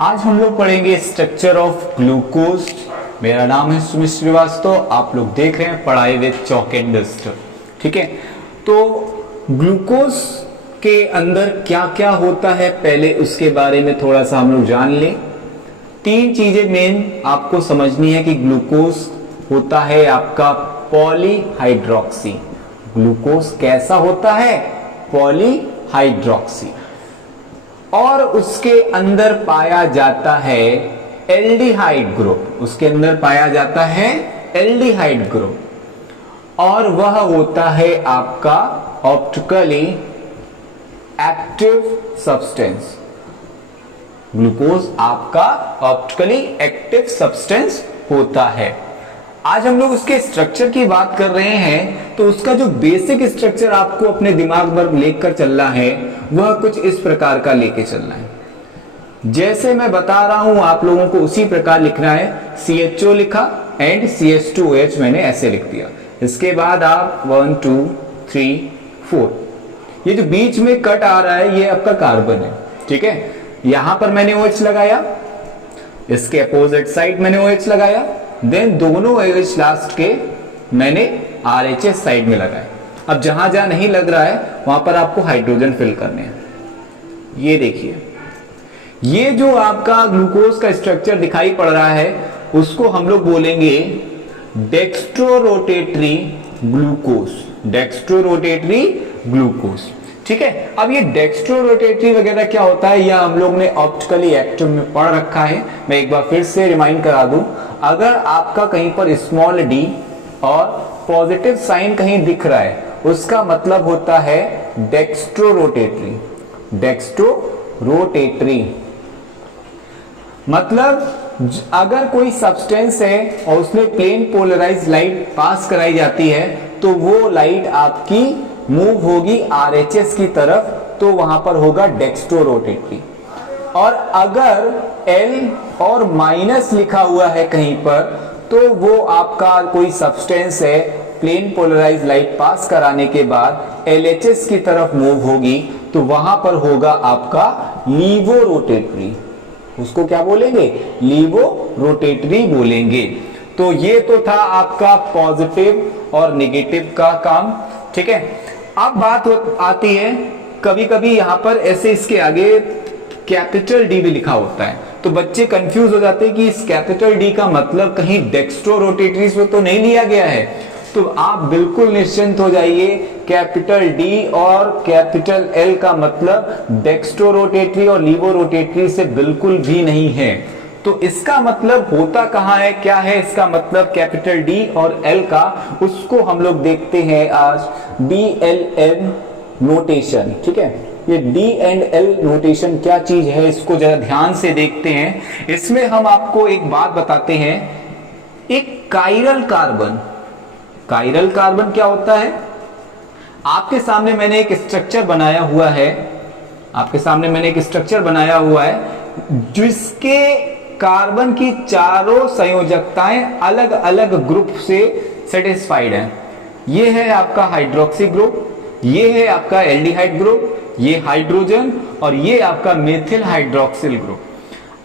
आज हम लोग पढ़ेंगे स्ट्रक्चर ऑफ ग्लूकोज। मेरा नाम है सुमित श्रीवास्तव, आप लोग देख रहे हैं पढ़ाई विद चॉक एंड डस्टर। ठीक है, तो ग्लूकोज के अंदर क्या क्या होता है पहले उसके बारे में थोड़ा सा हम लोग जान लें। तीन चीजें मेन आपको समझनी है कि ग्लूकोज होता है आपका पॉलीहाइड्रोक्सी। ग्लूकोज कैसा होता है? पॉलीहाइड्रोक्सी। और उसके अंदर पाया जाता है एल्डिहाइड ग्रुप। उसके अंदर पाया जाता है एल्डिहाइड ग्रुप और वह होता है आपका ऑप्टिकली एक्टिव सब्सटेंस। ग्लूकोज आपका ऑप्टिकली एक्टिव सब्सटेंस होता है। आज हम लोग उसके स्ट्रक्चर की बात कर रहे हैं, तो उसका जो बेसिक स्ट्रक्चर आपको अपने दिमाग पर लेकर चलना है वह कुछ इस प्रकार का लेके चलना है। जैसे मैं बता रहा हूं आप लोगों को उसी प्रकार लिखना है। CHO लिखा एंड CH2OH मैंने ऐसे लिख दिया। इसके बाद आप 1 2 3 4, ये जो बीच में कट आ रहा है ये आपका कार्बन है। ठीक है, यहां पर मैंने OH लगाया, इसके अपोजिट साइड मैंने OH लगाया, देन दोनों OH लास्ट के मैंने RHS साइड में लगाए। अब जहां जहां नहीं लग रहा है वहां पर आपको हाइड्रोजन फिल करने हैं। ये देखिए, ये जो आपका ग्लूकोज का स्ट्रक्चर दिखाई पड़ रहा है उसको हम लोग बोलेंगे डेक्स्ट्रोरोटेटरी ग्लूकोज। Dextrorotatory glucose. ठीक है, अब ये डेक्स्ट्रोरोटेटरी वगैरह क्या होता है यह हम लोग ने ऑप्टिकली एक्टिव में पढ़ रखा है। मैं एक बार फिर से रिमाइंड करा दूं, अगर आपका कहीं पर स्मॉल d और पॉजिटिव साइन कहीं दिख रहा है उसका मतलब होता है डेक्स्ट्रोरोटेटरी। डेक्स्ट्रोरोटेटरी मतलब अगर कोई सब्सटेंस है और उसमें प्लेन पोलराइज लाइट पास कराई जाती है तो वो लाइट आपकी मूव होगी RHS की तरफ, तो वहां पर होगा डेक्स्ट्रोरोटेटरी। और अगर L और माइनस लिखा हुआ है कहीं पर तो वो आपका कोई सब्सटेंस है, प्लेन पोलराइज लाइट पास कराने के बाद LHS की तरफ मूव होगी तो वहां पर होगा आपका लीवोरोटेटरी। उसको क्या बोलेंगे? लीवोरोटेटरी बोलेंगे। तो ये तो था आपका पॉजिटिव और नेगेटिव का काम। ठीक है, अब बात आती है कभी कभी यहां पर ऐसे इसके आगे कैपिटल D भी लिखा होता है तो बच्चे कंफ्यूज हो जाते हैं कि इस कैपिटल D का मतलब कहीं डेक्स्ट्रोरोटेटरी से तो नहीं लिया गया है। तो आप बिल्कुल निश्चिंत हो जाइए, कैपिटल D और कैपिटल L का मतलब डेक्स्ट्रोरोटेटरी और लीवोरोटेटरी से बिल्कुल भी नहीं है। तो इसका मतलब होता कहां है, क्या है इसका मतलब कैपिटल D और L का, उसको हम लोग देखते हैं आज DLN नोटेशन। ठीक है, ये D एंड L नोटेशन क्या चीज है इसको जरा ध्यान से देखते हैं। इसमें हम आपको एक बात बताते हैं, एक कायरल कार्बन। कायरल कार्बन क्या होता है? आपके सामने मैंने एक स्ट्रक्चर बनाया हुआ है, आपके सामने मैंने एक स्ट्रक्चर बनाया हुआ है जिसके कार्बन की चारों संयोजकताएं अलग अलग ग्रुप से सेटिस्फाइड है। ये है आपका हाइड्रोक्सी ग्रुप, ये है आपका एल्डिहाइड ग्रुप, ये हाइड्रोजन और ये आपका मेथिल हाइड्रोक्सिल ग्रुप।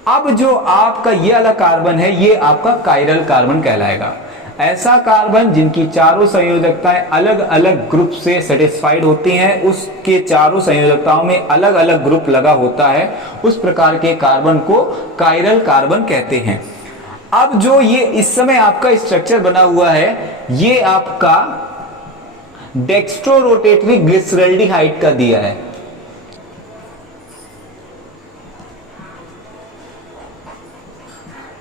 अब जो आपका ये वाला कार्बन है ये आपका कायरल कार्बन कहलाएगा। ऐसा कार्बन जिनकी चारों संयोजकताएं अलग अलग ग्रुप से सेटिस्फाइड होती हैं, उसके चारों संयोजकताओं में अलग अलग ग्रुप लगा होता है, उस प्रकार के कार्बन को कायरल कार्बन कहते हैं। अब जो ये इस समय आपका स्ट्रक्चर बना हुआ है ये आपका डेक्स्ट्रोरोटेटरी ग्लिसरल्डिहाइड का दिया है।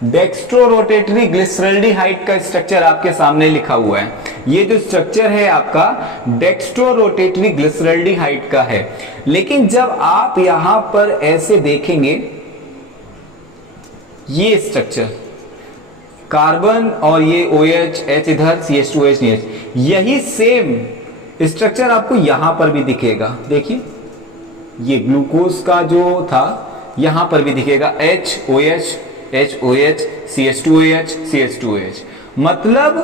डेक्स्ट्रोरोटेटरी ग्लिसरल्डिहाइड का स्ट्रक्चर आपके सामने लिखा हुआ है। ये जो स्ट्रक्चर है आपका डेक्स्ट्रोरोटेटरी ग्लिसरल्डिहाइड का है। लेकिन जब आप यहां पर ऐसे देखेंगे ये स्ट्रक्चर कार्बन और ये OH H इधर CH2OH नहीं, यही सेम स्ट्रक्चर आपको यहां पर भी दिखेगा। देखिए ये ग्लूकोज का जो था यहां पर भी दिखेगा HOH HOH CH2OH CH2OH। मतलब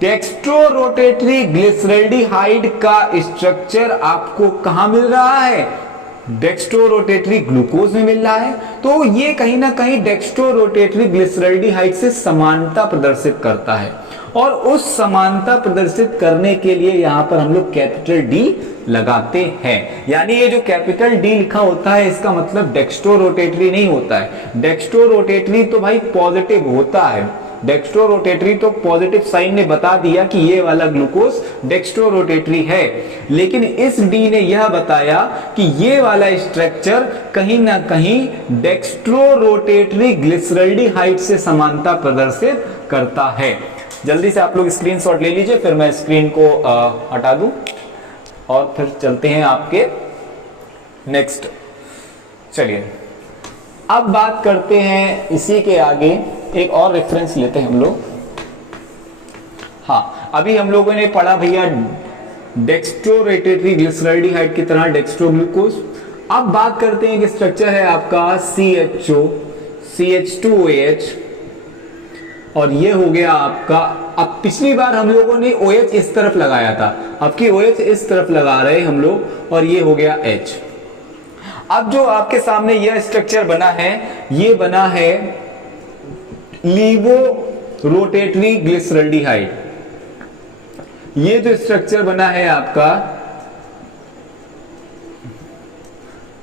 डेक्स्ट्रोरोटेटरी ग्लिसरल्डिहाइड का स्ट्रक्चर आपको कहां मिल रहा है? डेक्स्ट्रो रोटेटरी ग्लूकोज में मिल रहा है, तो ये कहीं ना कहीं डेक्स्ट्रो रोटेटरी ग्लिसरॉल्डिहाइड से समानता प्रदर्शित करता है। और उस समानता प्रदर्शित करने के लिए यहां पर हम लोग कैपिटल डी लगाते हैं। यानी ये जो कैपिटल डी लिखा होता है इसका मतलब डेक्स्ट्रो रोटेटरी नहीं होता है। डेक्स्ट्रो रोटेटरी तो भाई पॉजिटिव होता है, डेक्स्ट्रो रोटेटरी तो पॉजिटिव साइन ने बता दिया कि ये वाला ग्लूकोज डेक्स्ट्रो रोटेटरी है। लेकिन इस डी ने यह बताया कि ये वाला स्ट्रक्चर कहीं ना कहीं डेक्स्ट्रो रोटेटरी ग्लिसरॉल्डिहाइड से समानता प्रदर्शित करता है। जल्दी से आप लोग स्क्रीनशॉट ले लीजिए, फिर मैं स्क्रीन को हटा दूं और फिर चलते हैं आपके नेक्स्ट। चलिए अब बात करते हैं इसी के आगे एक और रेफरेंस लेते हैं हम लोग। हाँ, अभी हम लोगों ने पढ़ा भैया डेक्स्ट्रो रोटेटरी ग्लिसरॉल्डिहाइड की तरह डेक्स्ट्रो ग्लूकोज। अब बात करते हैं कि स्ट्रक्चर है आपका CHO CH2OH और ये हो गया आपका। अब पिछली बार हम लोगों ने OH इस तरफ लगाया था, अब की OH इस तरफ लगा रहे हम लोग और ये हो गया H। अब जो आपके सामने यह स्ट्रक्चर बना है ये बना है लीवो रोटेटरी ग्लिसरॉल्डिहाइड। ये जो स्ट्रक्चर बना है आपका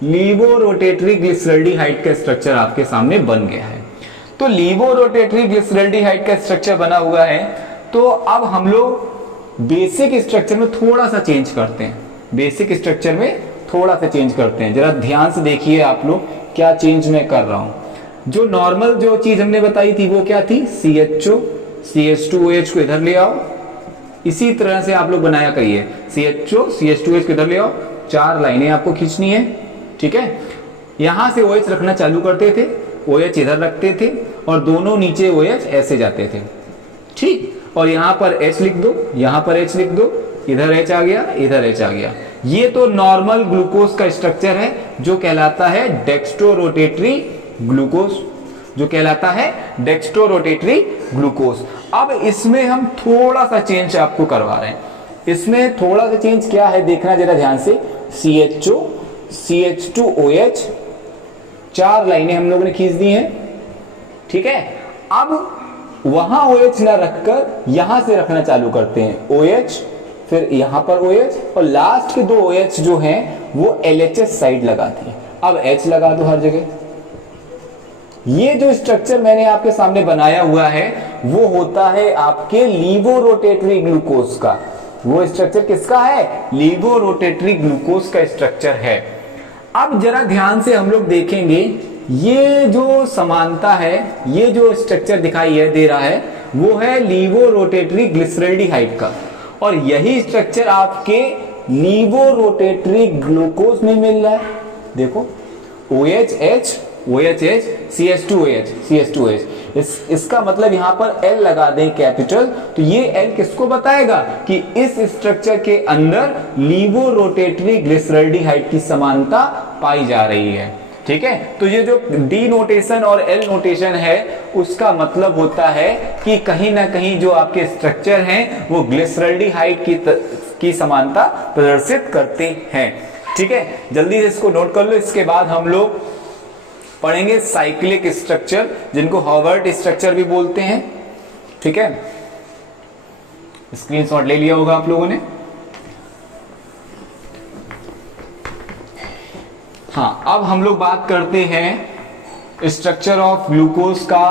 लीवो रोटेटरी ग्लिसरॉल्डिहाइड का स्ट्रक्चर आपके सामने बन गया है। तो लीवो रोटेटरी ग्लिसरॉल्डिहाइड का स्ट्रक्चर बना हुआ है। तो अब हम लोग बेसिक स्ट्रक्चर में थोड़ा सा चेंज करते हैं, बेसिक स्ट्रक्चर में थोड़ा सा चेंज करते हैं। जरा ध्यान से देखिए आप लोग क्या चेंज मैं कर रहा हूं। जो नॉर्मल जो चीज हमने बताई थी वो क्या थी, CHO CH2OH को इधर ले आओ, इसी तरह से आप लोग बनाया करिए। CHO CH2OH को इधर ले आओ, 4 लाइनें आपको खींचनी है, ठीक है। यहां से OH रखना चालू करते थे, OH इधर रखते थे और दोनों नीचे OH ऐसे जाते थे, ठीक। और यहां पर H लिख दो, यहां पर H लिख दो, इधर H आ गया, इधर H आ गया। ये तो नॉर्मल ग्लूकोज का स्ट्रक्चर है जो कहलाता है डेक्स्ट्रो रोटेटरी ग्लूकोज, जो कहलाता है डेक्स्ट्रो रोटेटरी ग्लूकोज। अब इसमें हम थोड़ा सा चेंज आपको करवा रहे हैं। इसमें थोड़ा सा चेंज क्या है देखना जरा ध्यान से। CHO CH2OH 4 लाइनें हम लोगों ने खींच दी हैं, ठीक है। अब वहां OH ना रखकर यहां से रखना चालू करते हैं, OH फिर यहां पर OH और लास्ट के 2 OH जो हैं वो LHS साइड लगाती है। अब H लगा दो हर जगह। ये जो स्ट्रक्चर मैंने आपके सामने बनाया हुआ है वो होता है आपके लीवो रोटेटरी ग्लूकोज का। वो स्ट्रक्चर किसका है, लीवो रोटेटरी ग्लूकोज का स्ट्रक्चर है। अब जरा ध्यान से हम लोग देखेंगे ये जो समानता है, ये जो स्ट्रक्चर दिखाई दे रहा है वो है लीवो रोटेटरी ग्लिसरॉल्डिहाइड का, और यही स्ट्रक्चर आपके लीवो रोटेटरी ग्लूकोज में मिल रहा है। देखो OH OHH CH2OH इसका मतलब यहां पर L लगा दें कैपिटल, तो ये L किसको बताएगा कि इस स्ट्रक्चर के अंदर लीवो रोटेटरी ग्लिसरॉल्डिहाइड की समानता पाई जा रही है, ठीक है। तो ये जो D नोटेशन और L नोटेशन है उसका मतलब होता है कि कहीं ना कहीं जो आपके स्ट्रक्चर हैं वो ग्लिसरॉल्डिहाइड की समानता प्रदर्शित करते हैं, ठीक है। जल्दी से इसको नोट कर लो। इसके बाद हम लोग पढ़ेंगे साइक्लिक स्ट्रक्चर, जिनको हॉवर्ट स्ट्रक्चर भी बोलते हैं, ठीक है। स्क्रीनशॉट ले लिया होगा आप लोगों ने। हाँ, अब हम लोग बात करते हैं स्ट्रक्चर ऑफ ग्लूकोज का।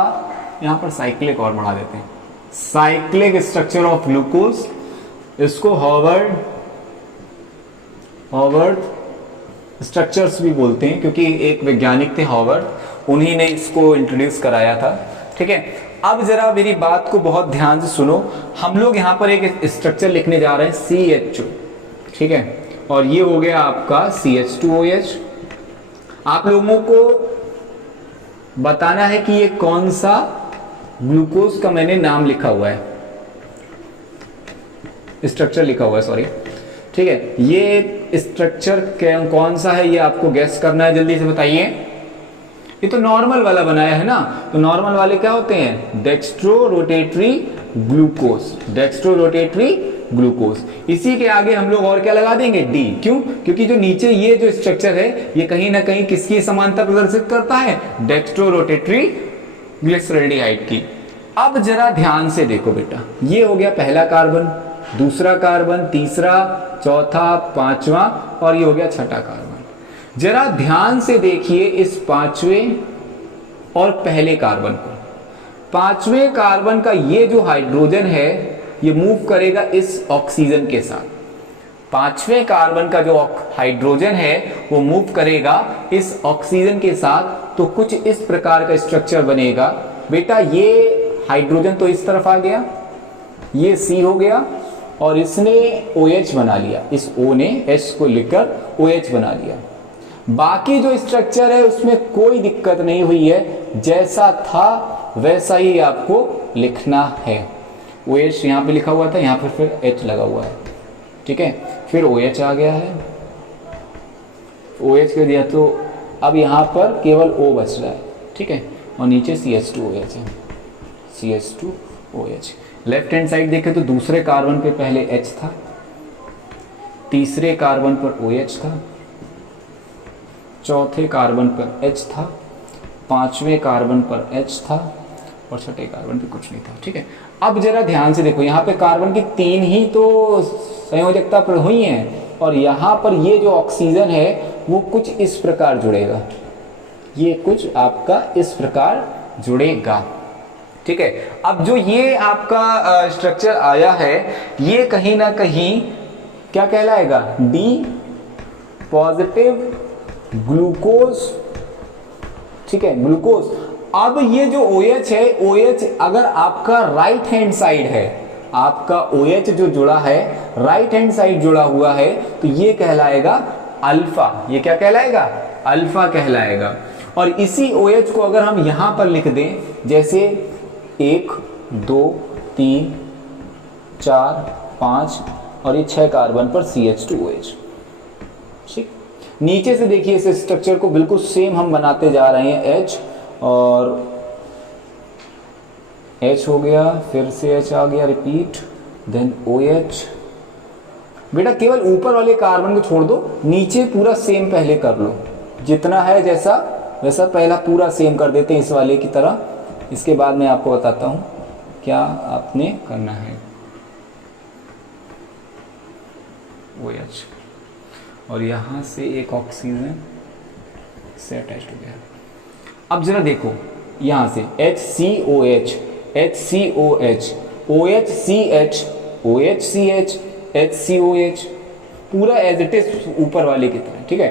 यहां पर साइक्लिक और बढ़ा देते हैं, साइक्लिक स्ट्रक्चर ऑफ ग्लूकोज। इसको हॉवर्ड स्ट्रक्चर्स भी बोलते हैं क्योंकि एक वैज्ञानिक थे हॉवर्ड, उन्हीं ने इसको इंट्रोड्यूस कराया था, ठीक है। अब जरा मेरी बात को बहुत ध्यान से सुनो। हम लोग यहां पर एक स्ट्रक्चर लिखने जा रहे हैं CHO, ठीक है, और ये हो गया आपका CH2OH। आप लोगों को बताना है कि ये कौन सा ग्लूकोज का मैंने नाम लिखा हुआ है, स्ट्रक्चर लिखा हुआ है, सॉरी, ठीक है। ये स्ट्रक्चर कौन सा है ये आपको गेस करना है, जल्दी से बताइए। ये तो नॉर्मल वाला बनाया है ना, तो नॉर्मल वाले क्या होते हैं, dextro rotatory glucose, dextro rotatory glucose. इसी के आगे हम लोग और क्या लगा देंगे, डी। क्यों? क्योंकि जो नीचे ये जो स्ट्रक्चर है ये कहीं ना कहीं किसकी समानता प्रदर्शित करता है, डेक्स्ट्रो रोटेटरी ग्लिसरॉल्डिहाइड की। अब जरा ध्यान से देखो बेटा, ये हो गया पहला कार्बन, दूसरा कार्बन, तीसरा, चौथा, पांचवा और ये हो गया छठा कार्बन। जरा ध्यान से देखिए इस पांचवें और पहले कार्बन को। पांचवें कार्बन का ये जो हाइड्रोजन है ये मूव करेगा इस ऑक्सीजन के साथ। पांचवें कार्बन का जो हाइड्रोजन है वो मूव करेगा इस ऑक्सीजन के साथ। तो कुछ इस प्रकार का स्ट्रक्चर बनेगा बेटा। ये हाइड्रोजन तो इस तरफ आ गया, ये C हो गया और इसने OH बना लिया, इस O ने H को लिखकर OH बना लिया। बाकी जो स्ट्रक्चर है उसमें कोई दिक्कत नहीं हुई है, जैसा था वैसा ही आपको लिखना है। OH यहाँ पे लिखा हुआ था, यहाँ पे फिर H लगा हुआ है, ठीक है। फिर OH आ गया है, OH कर दिया तो अब यहाँ पर केवल O बच रहा है, ठीक है। और नीचे CH2OH है, CH2OH। लेफ्ट हैंड साइड देखें तो दूसरे कार्बन पे पहले H था, तीसरे कार्बन पर OH था, चौथे कार्बन पर H था, पांचवें कार्बन पर H था और छठे कार्बन पे कुछ नहीं था, ठीक है। अब जरा ध्यान से देखो, यहाँ पे कार्बन की 3 ही तो संयोजकता हुई हैं और यहाँ पर ये जो ऑक्सीजन है वो कुछ इस प्रकार जुड़ेगा, ये कुछ आपका इस प्रकार जुड़ेगा, ठीक है। अब जो ये आपका स्ट्रक्चर आया है ये कहीं ना कहीं क्या कहलाएगा, डी पॉजिटिव ग्लूकोज, ठीक है, ग्लूकोज। अब ये जो OH है, OH अगर आपका राइट हैंड साइड है, आपका OH जो जुड़ा है राइट हैंड साइड जुड़ा हुआ है तो ये कहलाएगा अल्फा। ये क्या कहलाएगा, अल्फा कहलाएगा। और इसी OH को अगर हम यहां पर लिख दें, जैसे 1 2 3 4 5 और ये 6 कार्बन पर CH2OH, ठीक। नीचे से देखिए इस स्ट्रक्चर को बिल्कुल सेम हम बनाते जा रहे हैं। H और H हो गया, फिर से H आ गया, रिपीट, देन OH। बेटा केवल ऊपर वाले कार्बन को छोड़ दो, नीचे पूरा सेम पहले कर लो, जितना है जैसा वैसा पहला पूरा सेम कर देते हैं इस वाले की तरह। इसके बाद मैं आपको बताता हूं क्या आपने करना है। OH और यहां से एक ऑक्सीजन से अटैच हो गया। अब जरा देखो यहां से HCOH, HCOH, OHCH, OHCH, HCOH, पूरा एज इट इज ऊपर वाले की तरह, ठीक है।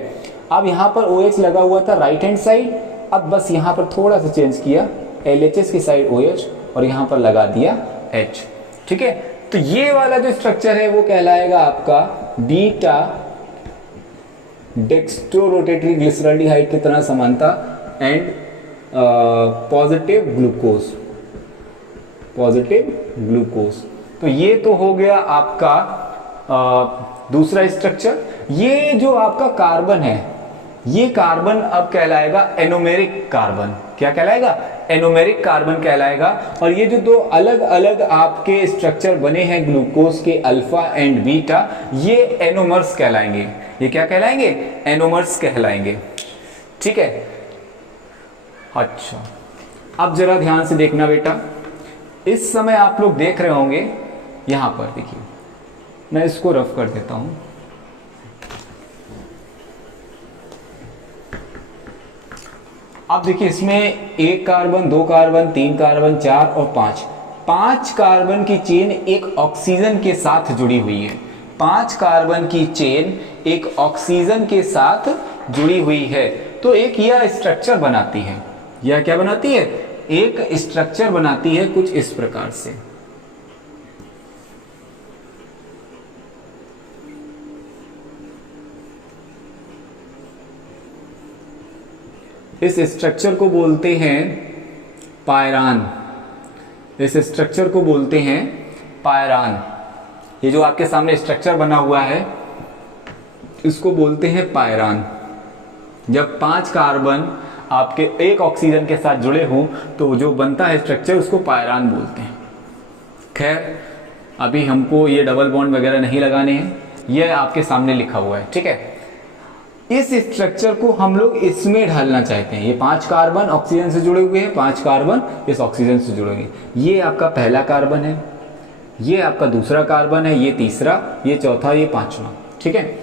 अब यहाँ पर OH लगा हुआ था राइट हैंड साइड, अब बस यहाँ पर थोड़ा सा चेंज किया, LHS की साइड OH और यहाँ पर लगा दिया H, ठीक है। तो ये वाला जो स्ट्रक्चर है वो कहलाएगा आपका बीटा डेक्स्ट्रोरोटेटरी ग्लिसरॉल्डिहाइड की तरह समानता and positive glucose, positive glucose. तो ये तो हो गया आपका दूसरा स्ट्रक्चर। ये जो आपका कार्बन है, ये कार्बन अब कहलाएगा एनोमेरिक कार्बन। क्या कहलाएगा, एनोमेरिक कार्बन कहलाएगा। और ये जो दो अलग अलग आपके स्ट्रक्चर बने हैं ग्लूकोज के, अल्फा एंड बीटा, ये एनोमर्स कहलाएंगे। ये क्या कहलाएंगे, एनोमर्स कहलाएंगे, ठीक है। अच्छा अब जरा ध्यान से देखना बेटा, इस समय आप लोग देख रहे होंगे यहां पर, देखिए मैं इसको रफ कर देता हूं। अब देखिए इसमें 1 कार्बन, 2 कार्बन, 3 कार्बन, 4 और 5 कार्बन की चेन एक ऑक्सीजन के साथ जुड़ी हुई है। 5 कार्बन की चेन एक ऑक्सीजन के साथ जुड़ी हुई है। तो एक यह स्ट्रक्चर बनाती है। यह क्या बनाती है, एक स्ट्रक्चर बनाती है कुछ इस प्रकार से। इस स्ट्रक्चर को बोलते हैं पायरान। इस स्ट्रक्चर को बोलते हैं पायरान। ये जो आपके सामने स्ट्रक्चर बना हुआ है इसको बोलते हैं पायरान। जब 5 कार्बन आपके एक ऑक्सीजन के साथ जुड़े हों तो जो बनता है स्ट्रक्चर उसको पायरान बोलते हैं। खैर अभी हमको ये डबल बॉन्ड वगैरह नहीं लगाने हैं, ये आपके सामने लिखा हुआ है, ठीक है। इस स्ट्रक्चर को हम लोग इसमें ढालना चाहते हैं। ये 5 कार्बन ऑक्सीजन से जुड़े हुए हैं, 5 कार्बन इस ऑक्सीजन से जुड़े हुए हैं। ये आपका पहला कार्बन है, ये आपका दूसरा कार्बन है, ये तीसरा, ये चौथा, ये पांचवा, ठीक है।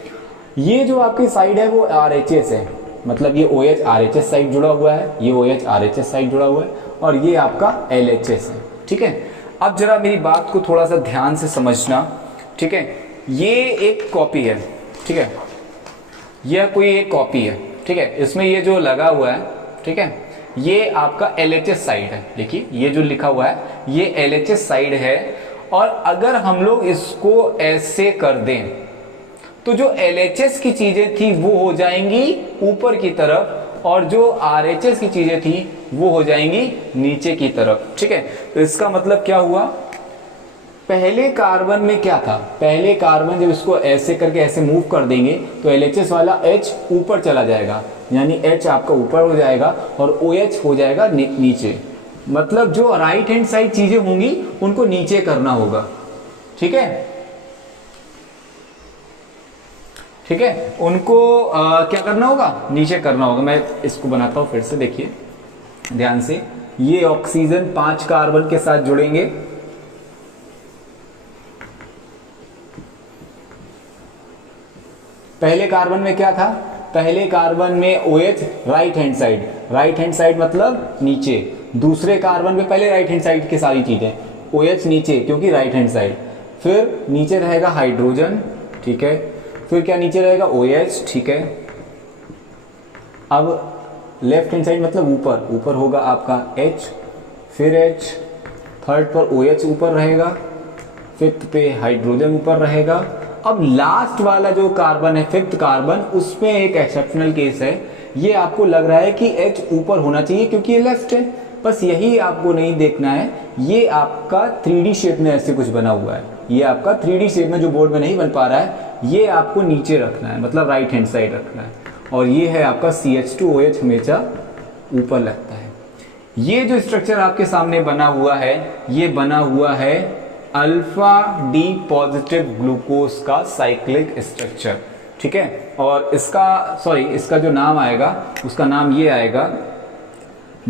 ये जो आपकी साइड है वो RHS है, मतलब ये OH RHS साइड जुड़ा हुआ है, ये OH RHS साइड जुड़ा हुआ है, और ये आपका LHS है, ठीक है। अब जरा मेरी बात को थोड़ा सा ध्यान से समझना, ठीक है। ये एक कॉपी है, ठीक है, यह कोई एक कॉपी है, ठीक है। इसमें ये जो लगा हुआ है, ठीक है, ये आपका LHS साइड है। देखिए ये जो लिखा हुआ है ये LHS साइड है, और अगर हम लोग इसको ऐसे कर दें तो जो LHS की चीजें थी वो हो जाएंगी ऊपर की तरफ, और जो RHS की चीजें थी वो हो जाएंगी नीचे की तरफ, ठीक है। तो इसका मतलब क्या हुआ, पहले कार्बन में क्या था, पहले कार्बन जब इसको ऐसे करके ऐसे मूव कर देंगे तो LHS वाला H ऊपर चला जाएगा, यानी H आपका ऊपर हो जाएगा और OH हो जाएगा नीचे। मतलब जो राइट हैंड साइड चीजें होंगी उनको नीचे करना होगा, ठीक है, ठीक है, उनको क्या करना होगा, नीचे करना होगा। मैं इसको बनाता हूं फिर से, देखिए ध्यान से। ये ऑक्सीजन 5 कार्बन के साथ जुड़ेंगे, पहले कार्बन में क्या था, पहले कार्बन में OH right hand side, right hand side मतलब नीचे। दूसरे कार्बन में पहले राइट हैंड साइड की सारी चीजें, OH नीचे क्योंकि राइट हैंड साइड, फिर नीचे रहेगा हाइड्रोजन, ठीक है, फिर क्या नीचे रहेगा OH, ठीक है। अब लेफ्ट हैंड साइड मतलब ऊपर, ऊपर होगा आपका H, फिर H, थर्ड पर OH ऊपर रहेगा, फिफ्थ पे हाइड्रोजन ऊपर रहेगा। अब लास्ट वाला जो कार्बन है, फिफ्थ कार्बन, उसमें एक एक्सेप्शनल केस है। ये आपको लग रहा है कि H ऊपर होना चाहिए क्योंकि ये लेफ्ट है, बस यही आपको नहीं देखना है। ये आपका 3D शेप में ऐसे कुछ बना हुआ है, ये आपका 3D शेप में जो बोर्ड में नहीं बन पा रहा है, ये आपको नीचे रखना है, मतलब राइट हैंड साइड रखना है। और ये है आपका CH2OH हमेशा ऊपर लगता है। ये जो स्ट्रक्चर आपके सामने बना हुआ है, ये बना हुआ है अल्फा D पॉजिटिव ग्लूकोज का साइक्लिक स्ट्रक्चर, ठीक है। और इसका जो नाम आएगा उसका नाम ये आएगा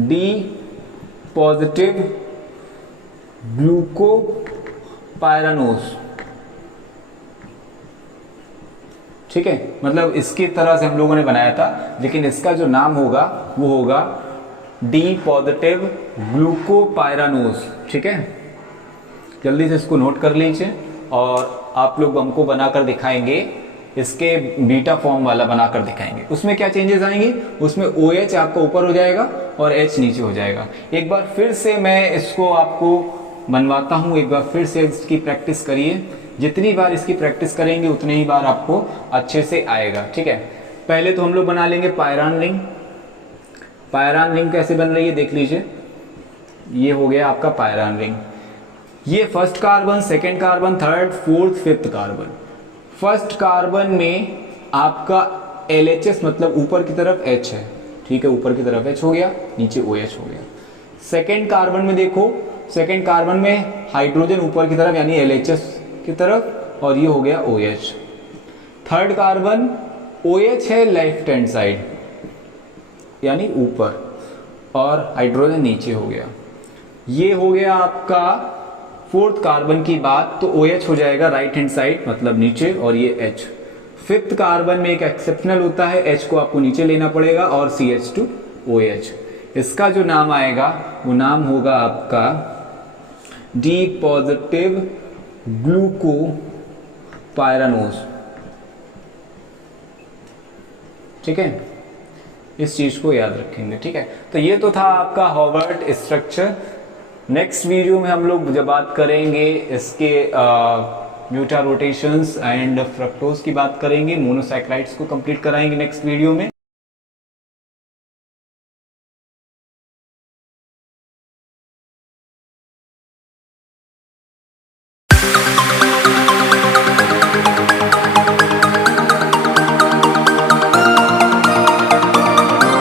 D पॉजिटिव ग्लूकोपायरानोज, ठीक है। मतलब इसकी तरह से हम लोगों ने बनाया था, लेकिन इसका जो नाम होगा वो होगा D पॉजिटिव ग्लूकोपायरानोज, ठीक है। जल्दी से इसको नोट कर लीजिए, और आप लोग हमको बनाकर दिखाएंगे, इसके बीटा फॉर्म वाला बनाकर दिखाएंगे। उसमें क्या चेंजेस आएंगे, उसमें OH आपका ऊपर हो जाएगा और H नीचे हो जाएगा। एक बार फिर से मैं इसको आपको बनवाता हूं, एक बार फिर से इसकी प्रैक्टिस करिए। जितनी बार इसकी प्रैक्टिस करेंगे उतनी ही बार आपको अच्छे से आएगा, ठीक है। पहले तो हम लोग बना लेंगे पायरान रिंग। पायरान रिंग कैसे बन रही है देख लीजिए, ये हो गया आपका पायरान रिंग। ये first carbon, second carbon, third, fourth, fifth carbon. First carbon में आपका LHS मतलब ऊपर की तरफ H है, ठीक है, ऊपर की तरफ H हो गया, नीचे OH हो गया। सेकेंड कार्बन में देखो, सेकेंड कार्बन में हाइड्रोजन ऊपर की तरफ यानी LHS की तरफ, और ये हो गया OH। थर्ड कार्बन OH है लेफ्ट हैंड साइड यानी ऊपर, और हाइड्रोजन नीचे हो गया। ये हो गया आपका फोर्थ कार्बन की बात, तो OH हो जाएगा राइट हैंड साइड मतलब नीचे, और ये H। फिफ्थ कार्बन में एक एक्सेप्शनल होता है, H को आपको नीचे लेना पड़ेगा, और CH2OH। इसका जो नाम आएगा वो नाम होगा आपका D पॉजिटिव ग्लूकोपायरानोज, ठीक है। इस चीज को याद रखेंगे, ठीक है। तो ये तो था आपका हॉवर्ट स्ट्रक्चर। नेक्स्ट वीडियो में हम लोग जब बात करेंगे इसके म्यूटा रोटेशंस एंड फ्रक्टोज की बात करेंगे, मोनोसैकेराइड्स को कंप्लीट कराएंगे नेक्स्ट वीडियो में।